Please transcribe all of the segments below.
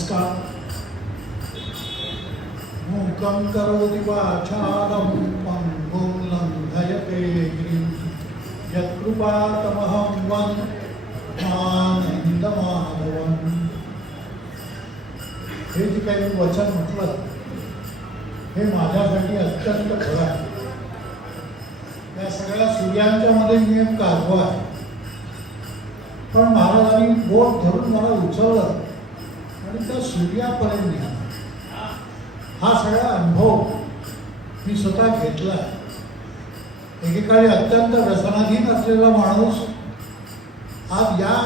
नमस्कार. मूकं करोति वाचालं पङ्गुं लङ्घयते गिरिं यत्कृपातमहं वन्दे आनन्दमाधवम्. हे जे काही वचन म्हटलं हे माझ्यासाठी अत्यंत खरं आहे. या सगळ्या सूर्यांच्या मध्ये मी एक कारवा आहे, पण महाराजांनी बोट धरून मला उचललं आणि त्या सूर्यापर्यंत नेलं. हा सगळा अनुभव मी स्वतः घेतला. एकेकाळी अत्यंत व्यसनाधीन असलेला माणूस आज या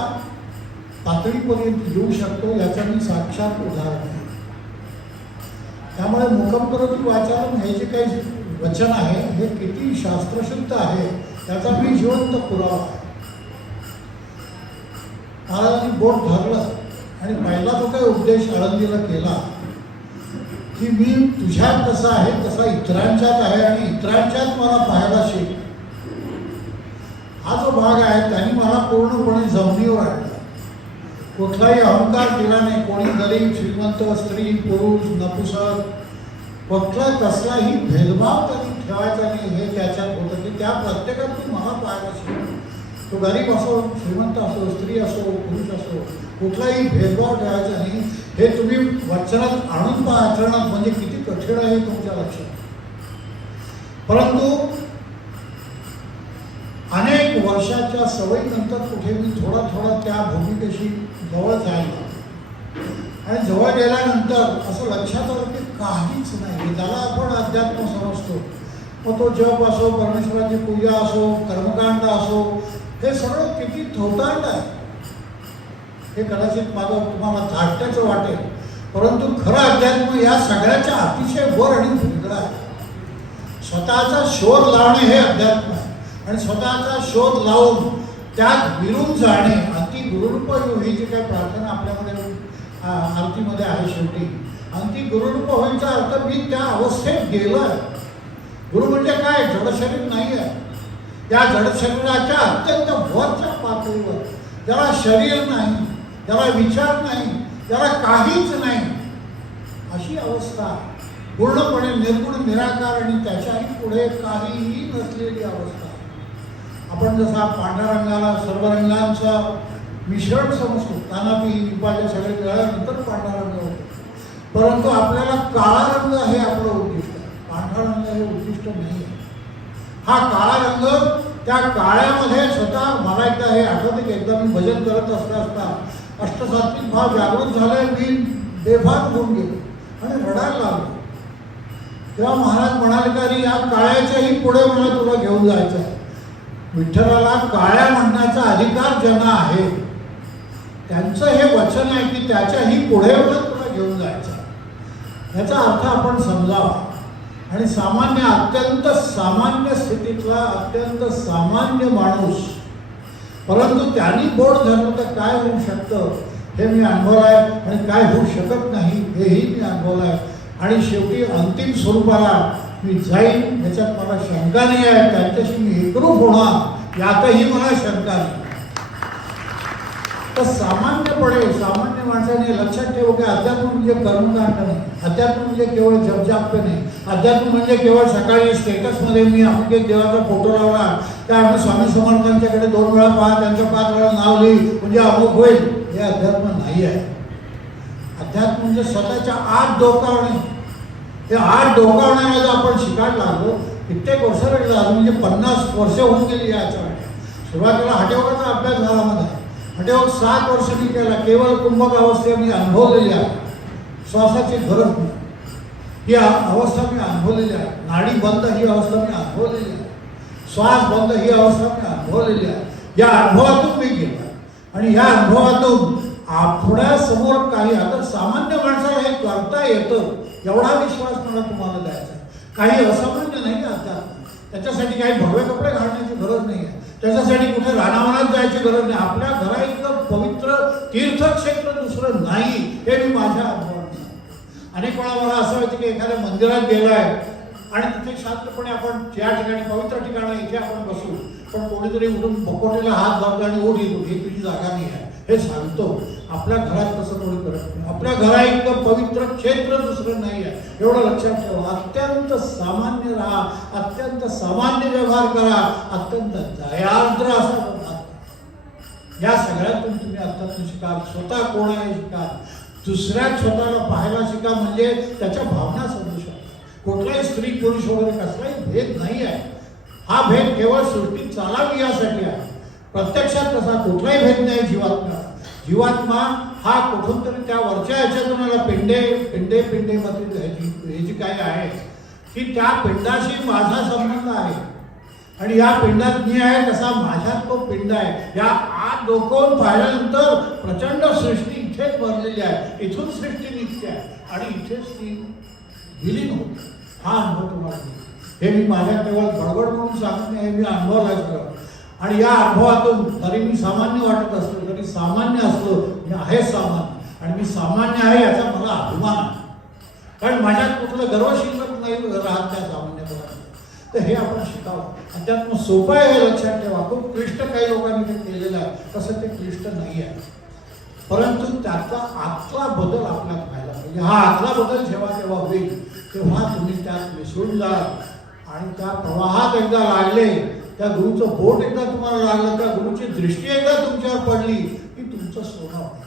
पातळीपर्यंत येऊ शकतो याचं मी साक्षात उदाहरण आहे. त्यामुळे मुखम करोति वाचालम हे जे काही वचन आहे हे किती शास्त्रशुद्ध आहे त्याचा मी जिवंत पुरावा आहे. महाराजांनी बोट धरलं आणि पहिला जो काही उपदेश आळंदीला केला की मी तुझ्यात कसा आहे तसा इतरांच्यात आहे आणि इतरांच्यात मला पाहायला शिक. हा जो भाग आहे त्यांनी मला पूर्णपणे जमिनीवर आणला. कुठलाही अहंकार केला नाही. कोणी गरीब श्रीमंत स्त्री पुरुष नपुसक कुठला कसलाही भेदभाव त्यांनी ठेवायचा नाही. हे त्याच्यात होतं की त्या प्रत्येकात तू मला पाहायला शिक. तो गरीब असो श्रीमंत असो स्त्री असो पुरुष असो कुठलाही भेदभाव ठेवायचा नाही. हे तुम्ही वचनात आणून पहा. आचरणात म्हणजे किती कठीण आहे तुमच्या लक्षात. परंतु अनेक वर्षाच्या सवयीनंतर कुठे मी थोडा थोडा त्या भूमिकेशी जवळ जायला आणि जवळ गेल्यानंतर असं लक्षात आलं की काहीच नाही. ज्याला आपण अध्यात्म समजतो मग तो जप असो परमेश्वराची पूजा असो कर्मकांड असो हे सगळं किती थोतांड आहे. हे कदाचित माझं तुम्हाला थाटण्याचं वाटेल, परंतु खरं अध्यात्म या सगळ्याच्या अतिशय वर आणि वेगळं आहे. स्वतःचा शोध लावणे हे अध्यात्म आहे आणि स्वतःचा शोध लावून त्यात विरून जाणे अंती गुरुरूप ही जी काही प्रार्थना आपल्यामध्ये आरतीमध्ये आहे शेवटी अंती गुरुरूप होईचा अर्थ मी त्या अवस्थेत गेलो आहे. गुरु म्हणजे काय? जडशरीर नाही आहे. त्या जडशरीराच्या अत्यंत वरच्या पातळीवर ज्याला शरीर नाही ज्याला विचार नाही ज्याला काहीच नाही अशी अवस्था पूर्णपणे निर्गुण निराकार आणि त्याच्याही पुढे काहीही नसलेली अवस्था. आपण जसा पांढऱ्या रंगाला सर्व रंगांचं मिश्रण समजतो. तानापी निपाच्या सगळे मिळाल्यानंतर पांढरा रंग होतो, परंतु आपल्याला काळा रंग हे आपलं उद्दिष्ट आहे. पांढरा रंग हे उद्दिष्ट नाही आहे. हा काळा रंग त्या काळ्यामध्ये स्वतः मला एकदा हे आठवते की एकदा मी भजन करत असता अष्टसात्विक भाव जागृत झाले. मी बेभान होऊन गेलो आणि रडायला लागलो. तेव्हा महाराज म्हणाले का रे या काळ्याच्याही पुढे मला तुला घेऊन जायचं आहे. विठ्ठलाला काळ्या म्हणण्याचा अधिकार ज्यांना आहे त्यांचं हे वचन आहे की त्याच्याही पुढे मला तुला घेऊन जायचं आहे. याचा अर्थ आपण समजावा. आणि सामान्य अत्यंत सामान्य स्थितीतला अत्यंत सामान्य माणूस परंतु त्यांनी बोट धरलं तर काय होऊ शकतं हे मी अनुभवलं आहे आणि काय होऊ शकत नाही हेही मी अनुभवलं आहे. आणि शेवटी अंतिम स्वरूपाला मी जाईन याच्यात मला शंका नाही आहे. त्यांच्याशी मी एकरूप होणार यातही मला शंका नाही. तर सामान्यपणे सामान्य माणसाने लक्षात ठेवू की अध्यात्म म्हणजे कर्मकांड नाही. अध्यात्म म्हणजे केवळ जपजाप नाही. अध्यात्म म्हणजे केवळ सकाळी स्टेटसमध्ये मी अमुक एक देवाचा फोटो लावला त्या आम्ही स्वामी समर्थांच्याकडे 2 वेळा पहा त्यांच्या 5 वेळा नाव लिही म्हणजे अमुक होईल हे अध्यात्म नाही आहे. अध्यात्म म्हणजे स्वतःच्या आत डोकावणे. हे आत डोकावण्याला जर आपण शिकायला लागलो कित्येक वर्ष लागलं अजून म्हणजे 50 वर्ष होऊन गेली याच्यामध्ये. सुरुवातीला हटेवकाचा अभ्यास झाला माझा. हटेवक 7 वर्ष मी केला. केवळ कुंभक अवस्था मी अनुभवलेली आहे. श्वासाची गरज नाही ही अवस्था मी अनुभवलेली आहे. नाडी बंद ही अवस्था मी अनुभवलेली आहे. श्वास बंद ही अवस्था मी अनुभवलेली आहे. या अनुभवातून मी गेला आणि या अनुभवातून आपल्यासमोर काही आता सामान्य माणसाला हे करता येतं एवढा विश्वास मला तुम्हाला द्यायचा. काही असामान्य नाही अध्यात्म. त्याच्यासाठी काही भगवे कपडे घालण्याची गरज नाही आहे. त्याच्यासाठी कुठे रानावनात जायची गरज नाही. आपल्या घरा इतकं पवित्र तीर्थक्षेत्र दुसरं नाही हे मी माझ्या अनुभवात. अनेक वेळा मला असं वाटतं की एखाद्या मंदिरात गेलाय आणि तिथे शांतपणे आपण ज्या ठिकाणी पवित्र ठिकाण आहे इथे आपण बसू, पण कोणीतरी उठून भकोटीला हात धरतो आणि ओढ येतो ही तुझी जागा नाही आहे हे सांगतो. आपल्या घरात तसं कोणी करत नाही. आपल्या घरा इतकं पवित्र क्षेत्र दुसरं नाही आहे एवढं लक्षात ठेवा. अत्यंत सामान्य राहा, अत्यंत सामान्य व्यवहार करा, अत्यंत दयार्द्र असा व्यवहार करा. या सगळ्यातून तुम्ही अत्यंत शिकाल. स्वतः कोण आहे शिकाल. दुसऱ्या स्वतःला पाहायला शिका, म्हणजे त्याच्या भावना समजू शकता. कुठलाही स्त्री पुरुष वगैरे कसलाही भेद नाही आहे. हा भेद केवळ सृष्टी चालावी यासाठी आहे. प्रत्यक्षात तसा कुठलाही भेद नाही. जीवात्मा हा कुठून तरी त्या वरच्या ह्याच्यातून पिंडे मध्ये हे जी काय आहे की त्या पिंडाशी माझा संबंध आहे आणि या पिंडात मी आहे तसा माझ्यात तो पिंड आहे. या आत डोकवून पाहिल्यानंतर प्रचंड सृष्टी इथेच भरलेली आहे. इथून सृष्टी निघते आहे आणि इथेच ती विलीन होते. हा अनुभव तुम्हाला मिळेल. हे मी माझ्या केवळ बडबड म्हणून सांगत नाही, हे मी अनुभवला सगळं. आणि या अनुभवातून जरी मी सामान्य वाटत असतो, जरी सामान्य असतो, मी आहे सामान्य आणि मी सामान्य आहे याचा मला अभिमान आहे. कारण माझ्यात कुठलं गर्व शिल्लक नाही राहत त्या सामान्यपणाने. तर हे आपण शिकावं. अध्यात्म सोपं आहे हे लक्षात ठेवा. खूप क्लिष्ट काही लोकांनी ते केलेलं आहे, तसं ते क्लिष्ट नाही आहे. परंतु त्याचा आतला बदल आपल्यात व्हायला पाहिजे. हा आतला बदल जेव्हा तेव्हा होईल तेव्हा तुम्ही त्यात मिसळून जाल आणि त्या प्रवाहात एकदा लागले, त्या गुरुचं बोट एकदा तुम्हाला लागलं, त्या गुरुची दृष्टी एकदा तुमच्यावर पडली की तुमचं सोनं होतं.